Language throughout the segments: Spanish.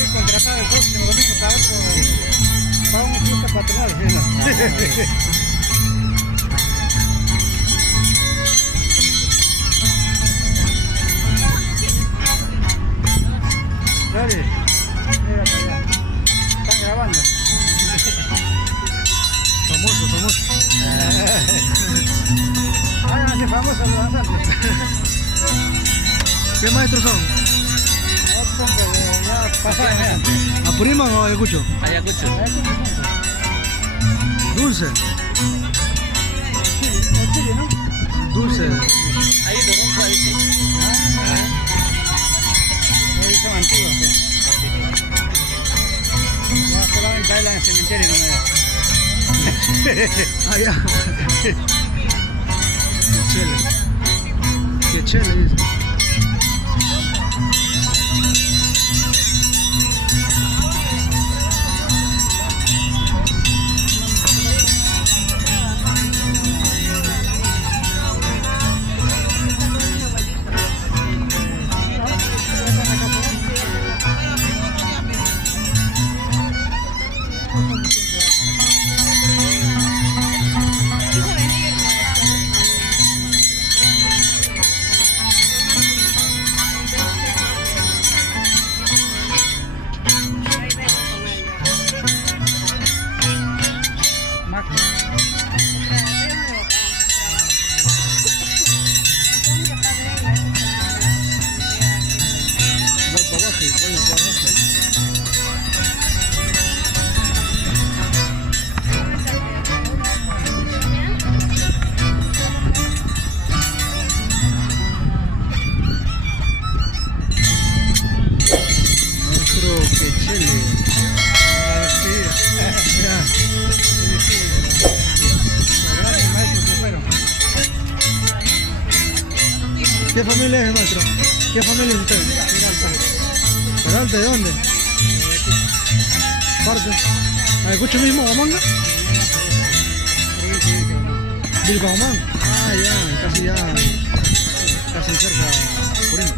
que contratar el próximo domingo para una fiesta patronal, ¿sí, no? Dale, mira para allá. Están grabando. Famoso, famoso. Háganse famosos los danzantes. ¿Qué maestros son? Estos son que ya pasaron. ¿Apurímac o Ayacucho? Ayacucho. Dulce. Chile, ¿no? Dulce. Ahí lo vamos a decir. Ellos son antiguos, ¿sí? Ya solamente bailan en el cementerio, no me da. Ah, ya. Qué chele. Qué chele, dice. ¿Qué familia es, maestro? ¿Qué familia es usted? ¿Peralta? ¿De dónde? ¿Parte? ¿Ayacucho mismo, Huamanga? ¿Vilcabamán? Ah, ya, casi cerca, Purín.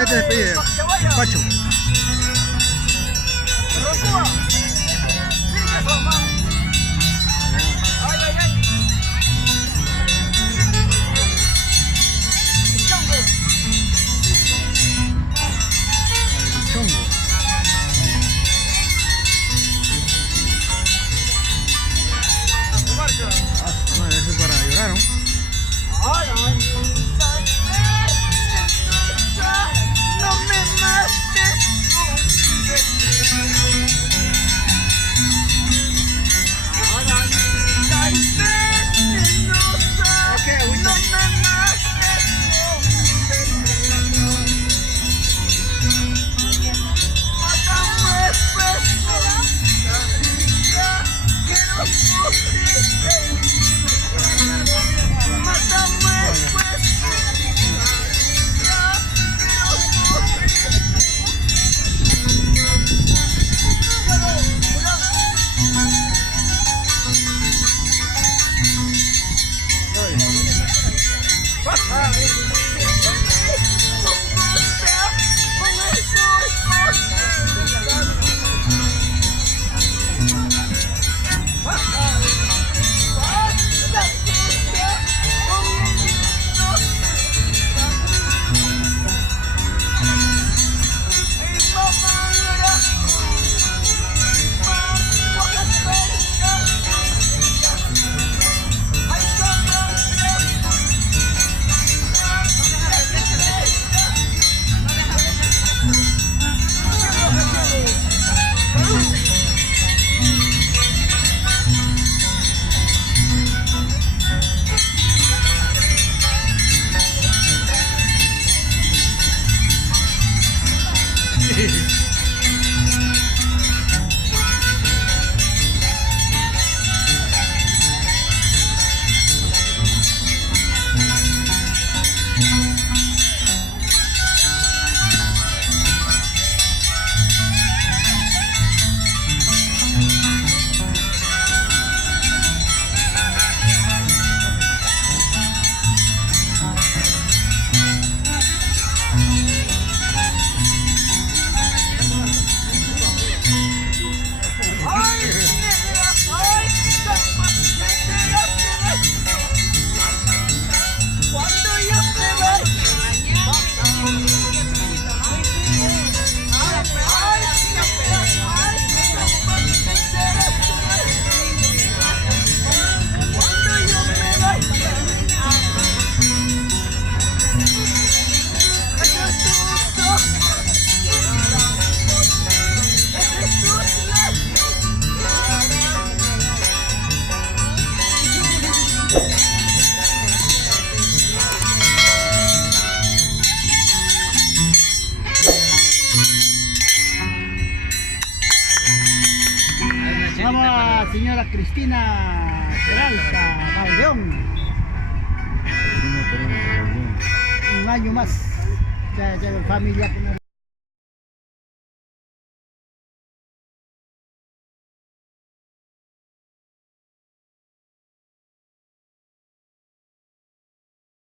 Este es Pacho. Eso es para llorar, ¿no? No me mates. Vamos, señora Cristina Peralta Caldeón. Un año más. Ya familia que nos